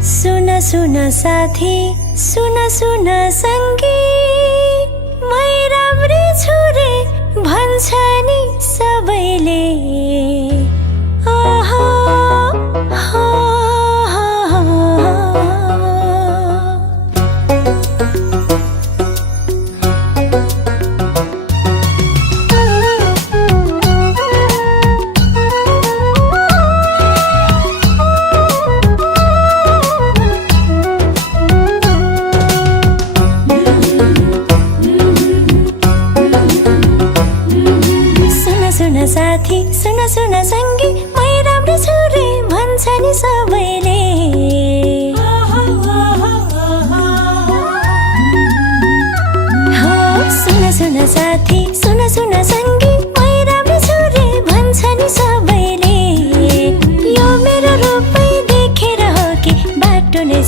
सुन सुन साथी, सुन सुन सङ्गी, मै राम्री छु रे भन्छ नि सबैले। आहा, हा, हा, सुन साथी, सुन सुन सङ्गी, मै राम्रो छु रे भन्छ नि सबैले। हो, सुन सुन साथी, सुन सुन सङ्गी, मै राम्रो छु रे भन्छ नि सबैले। यो मेरो रूपै देखेर हो कि बाटो नै